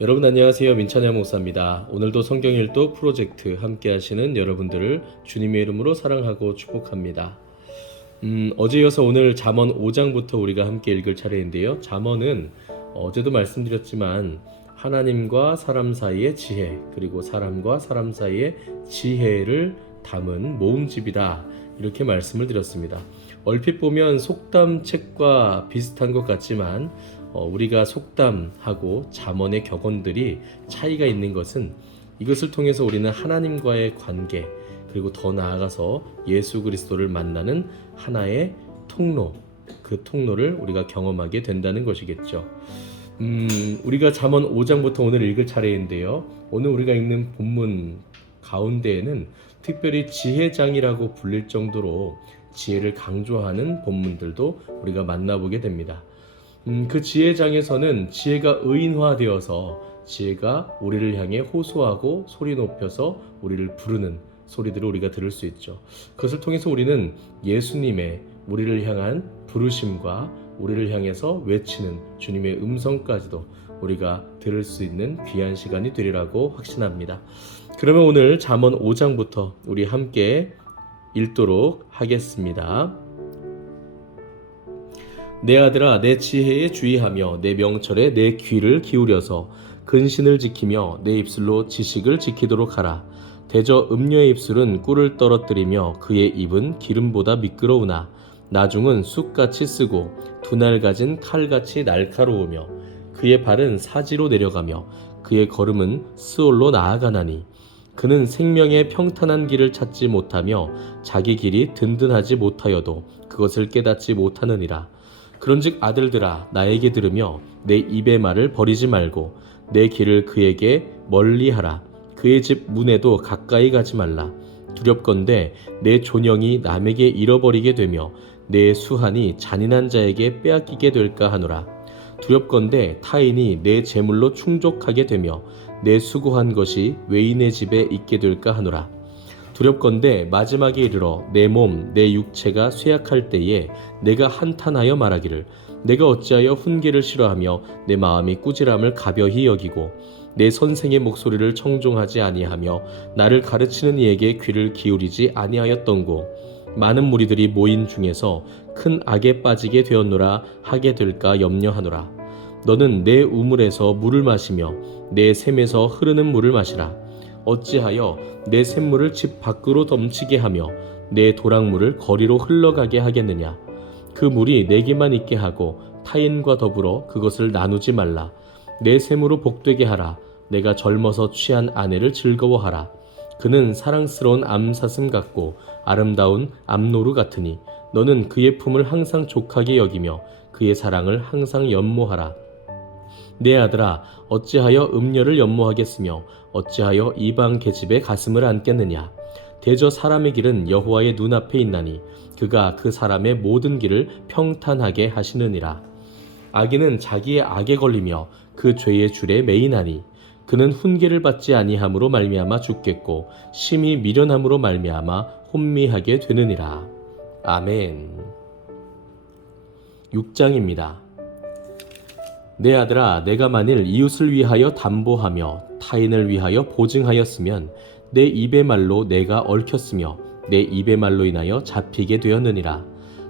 여러분 안녕하세요. 민찬야 목사입니다. 오늘도 성경 일독 프로젝트 함께 하시는 여러분들을 주님의 이름으로 사랑하고 축복합니다. 어제 이어서 오늘 잠언 5장부터 우리가 함께 읽을 차례인데요. 잠언은 어제도 말씀드렸지만 하나님과 사람 사이의 지혜, 그리고 사람과 사람 사이의 지혜를 담은 모음집이다, 이렇게 말씀을 드렸습니다. 얼핏 보면 속담책과 비슷한 것 같지만 우리가 속담하고 잠언의 격언들이 차이가 있는 것은 이것을 통해서 우리는 하나님과의 관계, 그리고 더 나아가서 예수 그리스도를 만나는 하나의 통로, 그 통로를 우리가 경험하게 된다는 것이겠죠. 우리가 잠언 5장부터 오늘 읽을 차례인데요. 오늘 우리가 읽는 본문 가운데에는 특별히 지혜장이라고 불릴 정도로 지혜를 강조하는 본문들도 우리가 만나보게 됩니다. 그 지혜장에서는 지혜가 의인화되어서 지혜가 우리를 향해 호소하고 소리 높여서 우리를 부르는 소리들을 우리가 들을 수 있죠. 그것을 통해서 우리는 예수님의 우리를 향한 부르심과 우리를 향해서 외치는 주님의 음성까지도 우리가 들을 수 있는 귀한 시간이 되리라고 확신합니다. 그러면 오늘 잠언 5장부터 우리 함께 읽도록 하겠습니다. 내 아들아, 내 지혜에 주의하며 내 명철에 내 귀를 기울여서 근신을 지키며 내 입술로 지식을 지키도록 하라. 대저 음녀의 입술은 꿀을 떨어뜨리며 그의 입은 기름보다 미끄러우나 나중은 쑥같이 쓰고 두날 가진 칼같이 날카로우며 그의 발은 사지로 내려가며 그의 걸음은 스올로 나아가나니 그는 생명의 평탄한 길을 찾지 못하며 자기 길이 든든하지 못하여도 그것을 깨닫지 못하느니라. 그런즉 아들들아, 나에게 들으며 내 입의 말을 버리지 말고 내 길을 그에게 멀리하라. 그의 집 문에도 가까이 가지 말라. 두렵건대 내 존영이 남에게 잃어버리게 되며 내 수한이 잔인한 자에게 빼앗기게 될까 하노라. 두렵건대 타인이 내 재물로 충족하게 되며 내 수고한 것이 외인의 집에 있게 될까 하노라. 두렵건대 마지막에 이르러 내 몸, 내 육체가 쇠약할 때에 내가 한탄하여 말하기를 내가 어찌하여 훈계를 싫어하며 내 마음이 꾸지람을 가벼이 여기고 내 선생의 목소리를 청종하지 아니하며 나를 가르치는 이에게 귀를 기울이지 아니하였던고. 많은 무리들이 모인 중에서 큰 악에 빠지게 되었노라 하게 될까 염려하노라. 너는 내 우물에서 물을 마시며 내 샘에서 흐르는 물을 마시라. 어찌하여 내 샘물을 집 밖으로 넘치게 하며 내 도랑물을 거리로 흘러가게 하겠느냐. 그 물이 내게만 있게 하고 타인과 더불어 그것을 나누지 말라. 내 샘으로 복되게 하라. 내가 젊어서 취한 아내를 즐거워하라. 그는 사랑스러운 암사슴 같고 아름다운 암노루 같으니 너는 그의 품을 항상 족하게 여기며 그의 사랑을 항상 연모하라. 내 아들아, 어찌하여 음녀를 연모하겠으며 어찌하여 이방 계집의 가슴을 안겠느냐. 대저 사람의 길은 여호와의 눈앞에 있나니 그가 그 사람의 모든 길을 평탄하게 하시느니라. 악인은 자기의 악에 걸리며 그 죄의 줄에 매이나니 그는 훈계를 받지 아니함으로 말미암아 죽겠고 심히 미련함으로 말미암아 혼미하게 되느니라. 아멘. 6장입니다. 내 아들아, 내가 만일 이웃을 위하여 담보하며 타인을 위하여 보증하였으면 내 입의 말로 내가 얽혔으며 내 입의 말로 인하여 잡히게 되었느니라.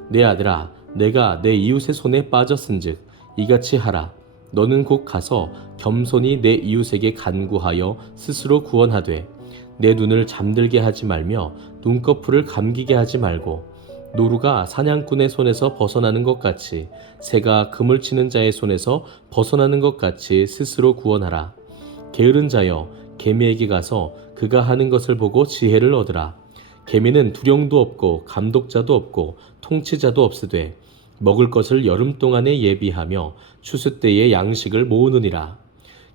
내 아들아, 내가 내 이웃의 손에 빠졌은즉 이같이 하라. 너는 곧 가서 겸손히 내 이웃에게 간구하여 스스로 구원하되 내 눈을 잠들게 하지 말며 눈꺼풀을 감기게 하지 말고 노루가 사냥꾼의 손에서 벗어나는 것 같이 새가 그물 치는 자의 손에서 벗어나는 것 같이 스스로 구원하라. 게으른 자여, 개미에게 가서 그가 하는 것을 보고 지혜를 얻으라. 개미는 두령도 없고 감독자도 없고 통치자도 없으되 먹을 것을 여름 동안에 예비하며 추수 때에 양식을 모으느니라.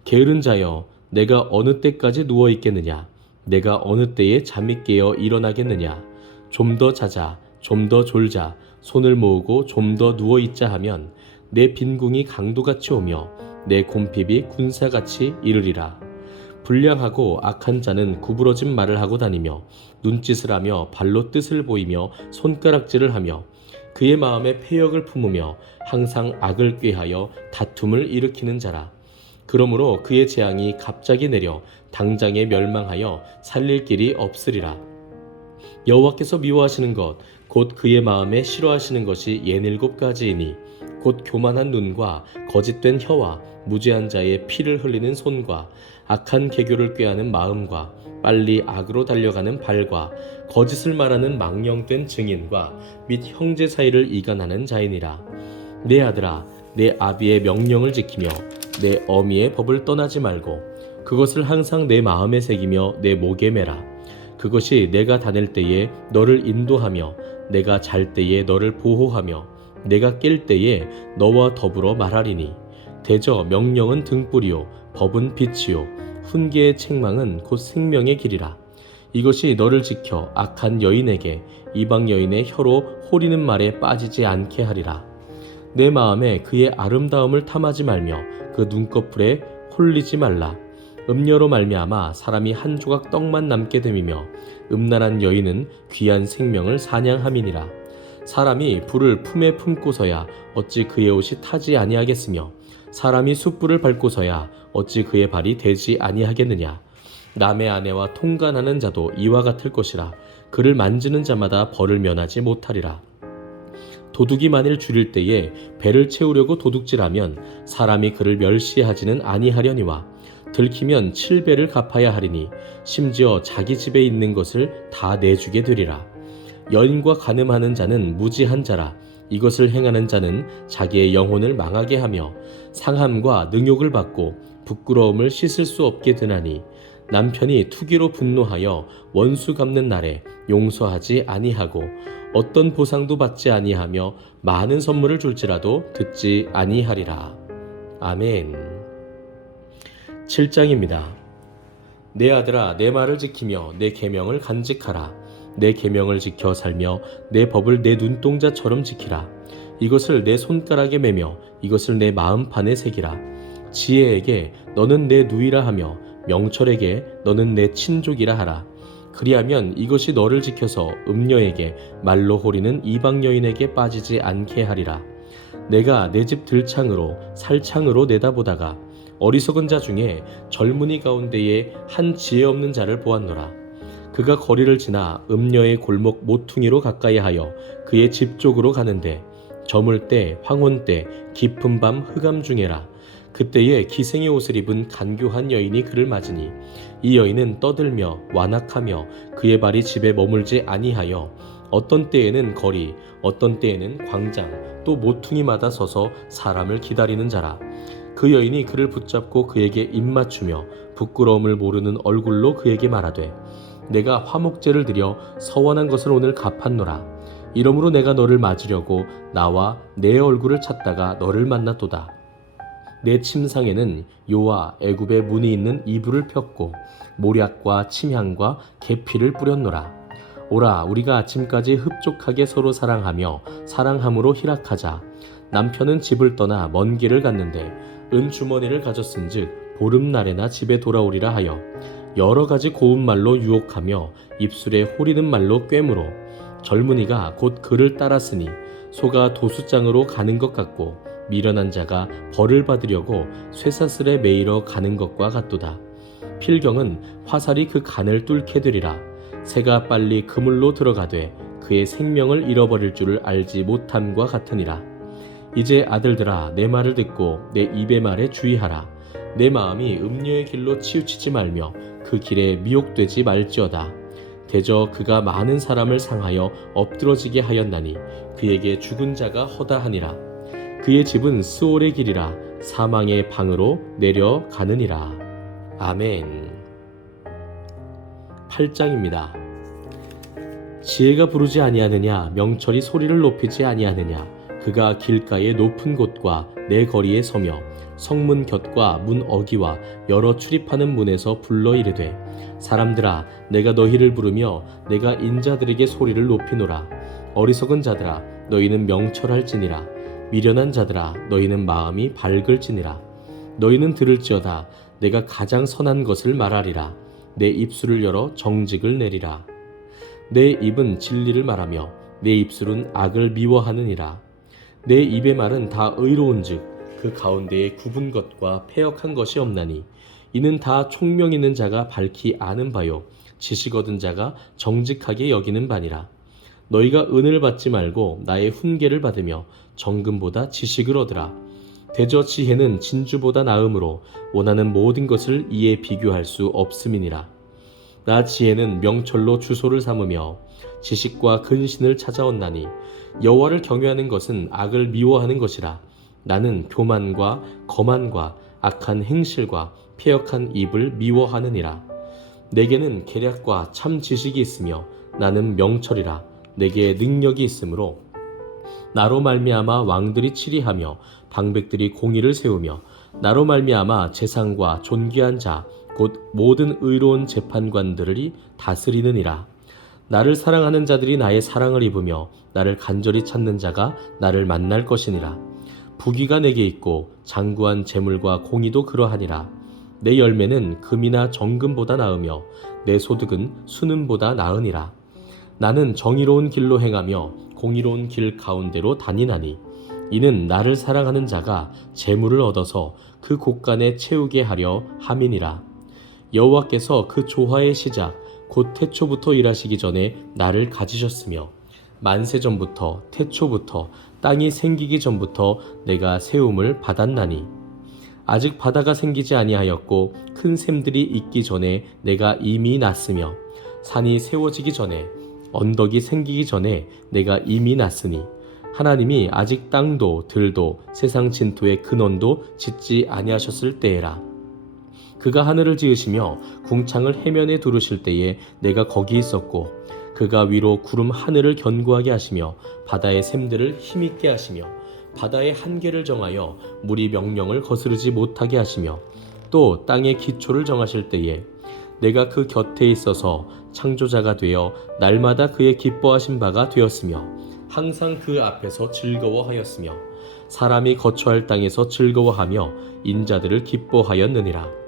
게으른 자여, 내가 어느 때까지 누워 있겠느냐? 내가 어느 때에 잠이 깨어 일어나겠느냐? 좀 더 자자, 좀 더 졸자, 손을 모으고 좀 더 누워 있자 하면 내 빈궁이 강도같이 오며 내 곰핍이 군사같이 이르리라. 불량하고 악한 자는 구부러진 말을 하고 다니며 눈짓을 하며 발로 뜻을 보이며 손가락질을 하며 그의 마음에 패역을 품으며 항상 악을 꾀하여 다툼을 일으키는 자라. 그러므로 그의 재앙이 갑자기 내려 당장에 멸망하여 살릴 길이 없으리라. 여호와께서 미워하시는 것 곧 그의 마음에 싫어하시는 것이 67가지이니 곧 교만한 눈과 거짓된 혀와 무죄한 자의 피를 흘리는 손과 악한 계교를 꾀하는 마음과 빨리 악으로 달려가는 발과 거짓을 말하는 망령된 증인과 및 형제 사이를 이간하는 자이니라. 내 아들아, 내 아비의 명령을 지키며 내 어미의 법을 떠나지 말고 그것을 항상 내 마음에 새기며 내 목에 매라. 그것이 내가 다닐 때에 너를 인도하며 내가 잘 때에 너를 보호하며 내가 깰 때에 너와 더불어 말하리니 대저 명령은 등불이요 법은 빛이요 훈계의 책망은 곧 생명의 길이라. 이것이 너를 지켜 악한 여인에게 이방 여인의 혀로 호리는 말에 빠지지 않게 하리라. 내 마음에 그의 아름다움을 탐하지 말며 그 눈꺼풀에 홀리지 말라. 음녀로 말미암아 사람이 한 조각 떡만 남게 됨이며 음란한 여인은 귀한 생명을 사냥함이니라. 사람이 불을 품에 품고서야 어찌 그의 옷이 타지 아니하겠으며 사람이 숯불을 밟고서야 어찌 그의 발이 되지 아니하겠느냐. 남의 아내와 통간하는 자도 이와 같을 것이라. 그를 만지는 자마다 벌을 면하지 못하리라. 도둑이 만일 줄일 때에 배를 채우려고 도둑질하면 사람이 그를 멸시하지는 아니하려니와 들키면 7배를 갚아야 하리니 심지어 자기 집에 있는 것을 다 내주게 되리라. 여인과 간음하는 자는 무지한 자라. 이것을 행하는 자는 자기의 영혼을 망하게 하며 상함과 능욕을 받고 부끄러움을 씻을 수 없게 되나니 남편이 투기로 분노하여 원수 갚는 날에 용서하지 아니하고 어떤 보상도 받지 아니하며 많은 선물을 줄지라도 듣지 아니하리라. 아멘. 7장입니다. 내 아들아, 내 말을 지키며 내 계명을 간직하라. 내 계명을 지켜 살며 내 법을 내 눈동자처럼 지키라. 이것을 내 손가락에 매며 이것을 내 마음판에 새기라. 지혜에게 너는 내 누이라 하며 명철에게 너는 내 친족이라 하라. 그리하면 이것이 너를 지켜서 음녀에게 말로 호리는 이방 여인에게 빠지지 않게 하리라. 내가 내 집 들창으로 살창으로 내다보다가 어리석은 자 중에 젊은이 가운데에 한 지혜 없는 자를 보았노라. 그가 거리를 지나 음녀의 골목 모퉁이로 가까이 하여 그의 집 쪽으로 가는데 저물 때 황혼 때 깊은 밤 흑암 중에라. 그때에 기생의 옷을 입은 간교한 여인이 그를 맞으니 이 여인은 떠들며 완악하며 그의 발이 집에 머물지 아니하여 어떤 때에는 거리 어떤 때에는 광장 또 모퉁이마다 서서 사람을 기다리는 자라. 그 여인이 그를 붙잡고 그에게 입맞추며 부끄러움을 모르는 얼굴로 그에게 말하되 내가 화목제를 드려 서원한 것을 오늘 갚았노라. 이러므로 내가 너를 맞으려고 나와 내 얼굴을 찾다가 너를 만났도다. 내 침상에는 요와 애굽의 문이 있는 이불을 폈고 모략과 침향과 계피를 뿌렸노라. 오라, 우리가 아침까지 흡족하게 서로 사랑하며 사랑함으로 희락하자. 남편은 집을 떠나 먼 길을 갔는데 은주머니를 가졌은즉 보름날에나 집에 돌아오리라 하여 여러 가지 고운 말로 유혹하며 입술에 호리는 말로 꿰물어 젊은이가 곧 그를 따랐으니 소가 도수장으로 가는 것 같고 미련한 자가 벌을 받으려고 쇠사슬에 매이러 가는 것과 같도다. 필경은 화살이 그 간을 뚫게 되리라. 새가 빨리 그물로 들어가되 그의 생명을 잃어버릴 줄을 알지 못함과 같으니라. 이제 아들들아, 내 말을 듣고 내 입의 말에 주의하라. 내 마음이 음녀의 길로 치우치지 말며 그 길에 미혹되지 말지어다. 대저 그가 많은 사람을 상하여 엎드러지게 하였나니 그에게 죽은 자가 허다하니라. 그의 집은 스올의 길이라 사망의 방으로 내려가느니라. 아멘. 8장입니다. 지혜가 부르지 아니하느냐, 명철이 소리를 높이지 아니하느냐. 그가 길가의 높은 곳과 내 거리에 서며 성문 곁과 문 어기와 여러 출입하는 문에서 불러 이르되 사람들아, 내가 너희를 부르며 내가 인자들에게 소리를 높이노라. 어리석은 자들아, 너희는 명철할지니라. 미련한 자들아, 너희는 마음이 밝을지니라. 너희는 들을지어다. 내가 가장 선한 것을 말하리라. 내 입술을 열어 정직을 내리라. 내 입은 진리를 말하며 내 입술은 악을 미워하느니라. 내 입의 말은 다 의로운즉 그 가운데에 굽은 것과 패역한 것이 없나니 이는 다 총명 있는 자가 밝히 아는 바요 지식 얻은 자가 정직하게 여기는 바니라. 너희가 은을 받지 말고 나의 훈계를 받으며 정금보다 지식을 얻으라. 대저 지혜는 진주보다 나음으로 원하는 모든 것을 이에 비교할 수 없음이니라. 나 지혜는 명철로 주소를 삼으며 지식과 근신을 찾아온나니 여호와를 경외하는 것은 악을 미워하는 것이라. 나는 교만과 거만과 악한 행실과 패역한 입을 미워하느니라. 내게는 계략과 참 지식이 있으며 나는 명철이라. 내게 능력이 있으므로 나로 말미암아 왕들이 치리하며 방백들이 공의를 세우며 나로 말미암아 재상과 존귀한 자 곧 모든 의로운 재판관들을 다스리느니라. 나를 사랑하는 자들이 나의 사랑을 입으며 나를 간절히 찾는 자가 나를 만날 것이니라. 부귀가 내게 있고 장구한 재물과 공의도 그러하니라. 내 열매는 금이나 정금보다 나으며 내 소득은 수는보다 나으니라. 나는 정의로운 길로 행하며 공의로운 길 가운데로 다니나니 이는 나를 사랑하는 자가 재물을 얻어서 그 곳간에 채우게 하려 함이니라. 여호와께서 그 조화의 시작 곧 태초부터 일하시기 전에 나를 가지셨으며 만세 전부터 태초부터 땅이 생기기 전부터 내가 세움을 받았나니 아직 바다가 생기지 아니하였고 큰 샘들이 있기 전에 내가 이미 났으며 산이 세워지기 전에 언덕이 생기기 전에 내가 이미 났으니 하나님이 아직 땅도 들도 세상 진토의 근원도 짓지 아니하셨을 때에라. 그가 하늘을 지으시며 궁창을 해면에 두르실 때에 내가 거기 있었고 그가 위로 구름 하늘을 견고하게 하시며 바다의 샘들을 힘있게 하시며 바다의 한계를 정하여 물이 명령을 거스르지 못하게 하시며 또 땅의 기초를 정하실 때에 내가 그 곁에 있어서 창조자가 되어 날마다 그의 기뻐하신 바가 되었으며 항상 그 앞에서 즐거워하였으며 사람이 거처할 땅에서 즐거워하며 인자들을 기뻐하였느니라.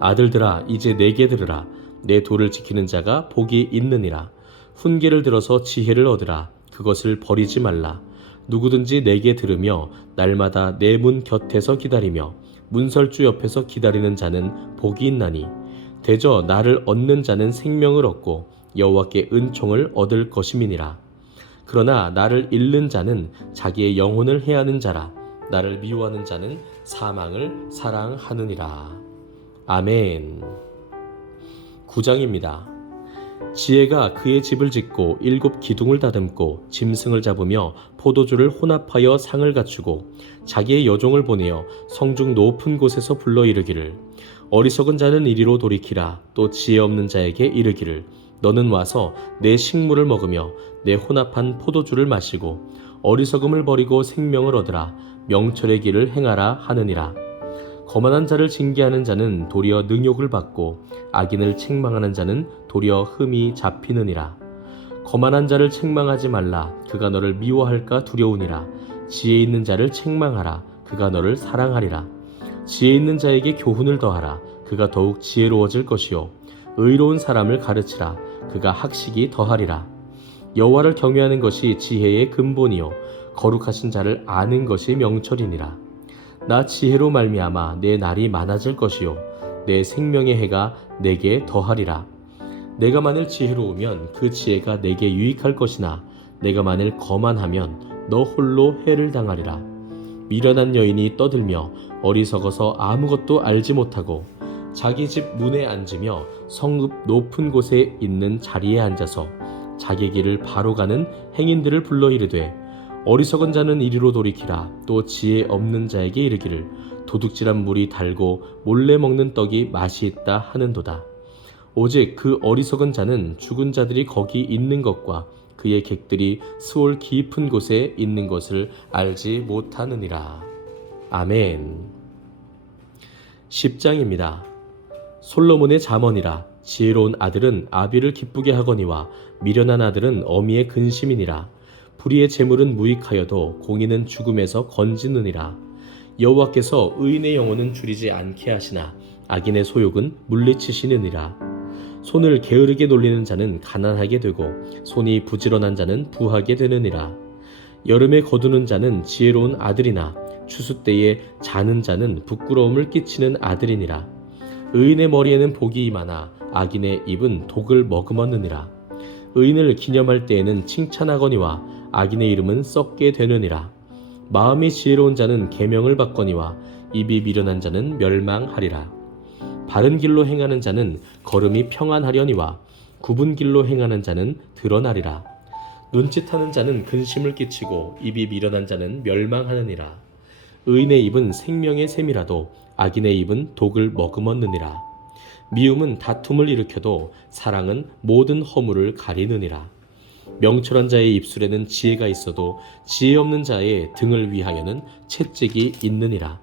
아들들아 이제 내게 들으라. 내 도를 지키는 자가 복이 있느니라. 훈계를 들어서 지혜를 얻으라. 그것을 버리지 말라. 누구든지 내게 들으며 날마다 내 문 곁에서 기다리며 문설주 옆에서 기다리는 자는 복이 있나니 대저 나를 얻는 자는 생명을 얻고 여호와께 은총을 얻을 것임이니라. 그러나 나를 잃는 자는 자기의 영혼을 해하는 자라. 나를 미워하는 자는 사망을 사랑하느니라. 아멘. 9장입니다. 지혜가 그의 집을 짓고 7 기둥을 다듬고 짐승을 잡으며 포도주를 혼합하여 상을 갖추고 자기의 여종을 보내어 성중 높은 곳에서 불러 이르기를 어리석은 자는 이리로 돌이키라. 또 지혜 없는 자에게 이르기를 너는 와서 내 식물을 먹으며 내 혼합한 포도주를 마시고 어리석음을 버리고 생명을 얻으라. 명철의 길을 행하라 하느니라. 거만한 자를 징계하는 자는 도리어 능욕을 받고 악인을 책망하는 자는 도리어 흠이 잡히느니라. 거만한 자를 책망하지 말라. 그가 너를 미워할까 두려우니라. 지혜 있는 자를 책망하라. 그가 너를 사랑하리라. 지혜 있는 자에게 교훈을 더하라. 그가 더욱 지혜로워질 것이요 의로운 사람을 가르치라. 그가 학식이 더하리라. 여호와를 경외하는 것이 지혜의 근본이요 거룩하신 자를 아는 것이 명철이니라. 나 지혜로 말미암아 내 날이 많아질 것이요 내 생명의 해가 내게 더하리라. 내가 만일 지혜로우면 그 지혜가 내게 유익할 것이나 내가 만일 거만하면 너 홀로 해를 당하리라. 미련한 여인이 떠들며 어리석어서 아무것도 알지 못하고 자기 집 문에 앉으며 성읍 높은 곳에 있는 자리에 앉아서 자기 길을 바로 가는 행인들을 불러 이르되 어리석은 자는 이리로 돌이키라. 또 지혜 없는 자에게 이르기를 도둑질한 물이 달고 몰래 먹는 떡이 맛이 있다 하는도다. 오직 그 어리석은 자는 죽은 자들이 거기 있는 것과 그의 객들이 스올 깊은 곳에 있는 것을 알지 못하느니라. 아멘. 10장입니다. 솔로몬의 잠언이라. 지혜로운 아들은 아비를 기쁘게 하거니와 미련한 아들은 어미의 근심이니라. 불의의 재물은 무익하여도 공의는 죽음에서 건지느니라. 여호와께서 의인의 영혼은 줄이지 않게 하시나 악인의 소욕은 물리치시느니라. 손을 게으르게 놀리는 자는 가난하게 되고 손이 부지런한 자는 부하게 되느니라. 여름에 거두는 자는 지혜로운 아들이나 추수 때에 자는 자는 부끄러움을 끼치는 아들이니라. 의인의 머리에는 복이 임하나 악인의 입은 독을 머금었느니라. 의인을 기념할 때에는 칭찬하거니와 악인의 이름은 썩게 되느니라. 마음이 지혜로운 자는 계명을 받거니와 입이 미련한 자는 멸망하리라. 바른 길로 행하는 자는 걸음이 평안하려니와 굽은 길로 행하는 자는 드러나리라. 눈짓하는 자는 근심을 끼치고 입이 미련한 자는 멸망하느니라. 의인의 입은 생명의 샘이라도 악인의 입은 독을 머금었느니라. 미움은 다툼을 일으켜도 사랑은 모든 허물을 가리느니라. 명철한 자의 입술에는 지혜가 있어도 지혜 없는 자의 등을 위하여는 채찍이 있느니라.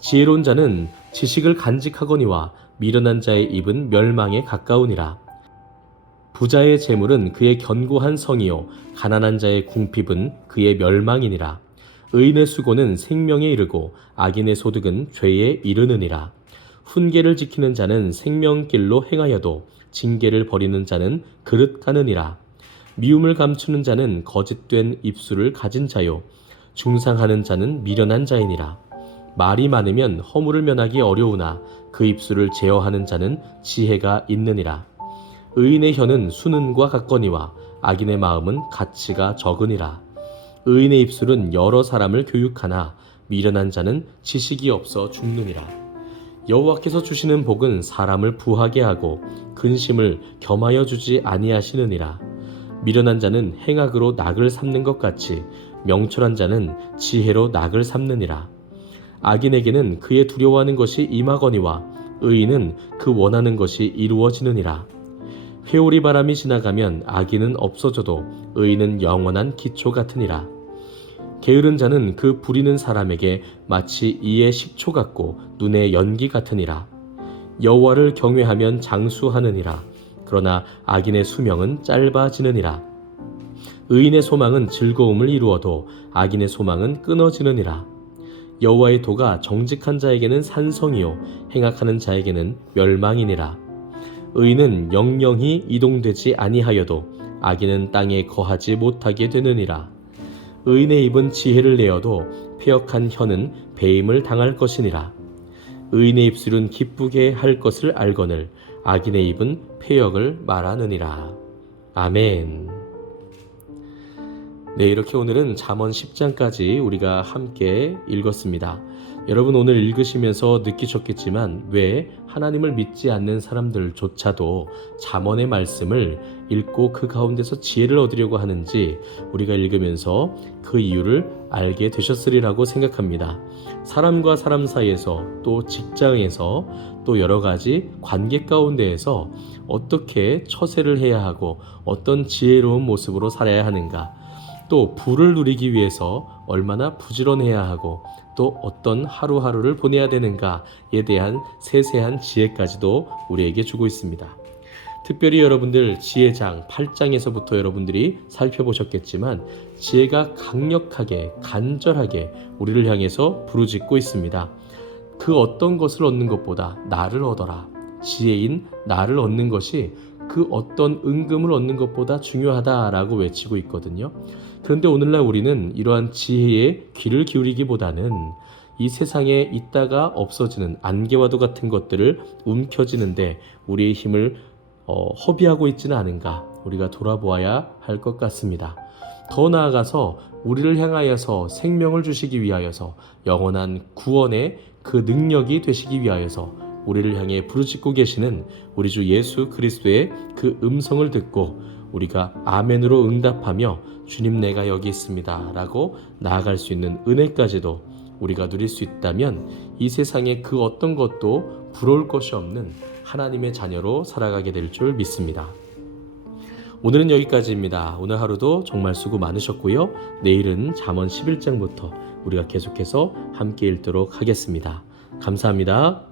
지혜로운 자는 지식을 간직하거니와 미련한 자의 입은 멸망에 가까우니라. 부자의 재물은 그의 견고한 성이요 가난한 자의 궁핍은 그의 멸망이니라. 의인의 수고는 생명에 이르고 악인의 소득은 죄에 이르느니라. 훈계를 지키는 자는 생명길로 행하여도 징계를 버리는 자는 그릇 가느니라. 미움을 감추는 자는 거짓된 입술을 가진 자요 중상하는 자는 미련한 자이니라. 말이 많으면 허물을 면하기 어려우나 그 입술을 제어하는 자는 지혜가 있느니라. 의인의 혀는 수는과 같거니와 악인의 마음은 가치가 적으니라. 의인의 입술은 여러 사람을 교육하나 미련한 자는 지식이 없어 죽느니라. 여호와께서 주시는 복은 사람을 부하게 하고 근심을 겸하여 주지 아니하시느니라. 미련한 자는 행악으로 낙을 삼는 것 같이 명철한 자는 지혜로 낙을 삼느니라. 악인에게는 그의 두려워하는 것이 임하거니와 의인은 그 원하는 것이 이루어지느니라. 회오리 바람이 지나가면 악인은 없어져도 의인은 영원한 기초 같으니라. 게으른 자는 그 부리는 사람에게 마치 이의 식초 같고 눈의 연기 같으니라. 여호와를 경외하면 장수하느니라. 그러나 악인의 수명은 짧아지느니라. 의인의 소망은 즐거움을 이루어도 악인의 소망은 끊어지느니라. 여호와의 도가 정직한 자에게는 산성이요 행악하는 자에게는 멸망이니라. 의인은 영영히 이동되지 아니하여도 악인은 땅에 거하지 못하게 되느니라. 의인의 입은 지혜를 내어도 패역한 혀는 배임을 당할 것이니라. 의인의 입술은 기쁘게 할 것을 알거늘 악인의 입은 패역을 말하느니라. 아멘. 네, 이렇게 오늘은 잠언 10장까지 우리가 함께 읽었습니다. 여러분 오늘 읽으시면서 느끼셨겠지만 왜 하나님을 믿지 않는 사람들조차도 잠언의 말씀을 읽고 그 가운데서 지혜를 얻으려고 하는지 우리가 읽으면서 그 이유를 알게 되셨으리라고 생각합니다. 사람과 사람 사이에서 또 직장에서 또 여러 가지 관계 가운데에서 어떻게 처세를 해야 하고 어떤 지혜로운 모습으로 살아야 하는가, 또 부를 누리기 위해서 얼마나 부지런해야 하고 또 어떤 하루하루를 보내야 되는가에 대한 세세한 지혜까지도 우리에게 주고 있습니다. 특별히 여러분들 지혜장 8장에서부터 여러분들이 살펴보셨겠지만 지혜가 강력하게 간절하게 우리를 향해서 부르짖고 있습니다. 그 어떤 것을 얻는 것보다 나를 얻어라. 지혜인 나를 얻는 것이 그 어떤 은금을 얻는 것보다 중요하다라고 외치고 있거든요. 그런데 오늘날 우리는 이러한 지혜에 귀를 기울이기보다는 이 세상에 있다가 없어지는 안개와도 같은 것들을 움켜쥐는데 우리의 힘을 허비하고 있지는 않은가 우리가 돌아보아야 할 것 같습니다. 더 나아가서 우리를 향하여서 생명을 주시기 위하여서 영원한 구원의 그 능력이 되시기 위하여서 우리를 향해 부르짖고 계시는 우리 주 예수 그리스도의 그 음성을 듣고 우리가 아멘으로 응답하며 주님 내가 여기 있습니다 라고 나아갈 수 있는 은혜까지도 우리가 누릴 수 있다면 이 세상에 그 어떤 것도 부러울 것이 없는 하나님의 자녀로 살아가게 될 줄 믿습니다. 오늘은 여기까지입니다. 오늘 하루도 정말 수고 많으셨고요. 내일은 잠언 11장부터 우리가 계속해서 함께 읽도록 하겠습니다. 감사합니다.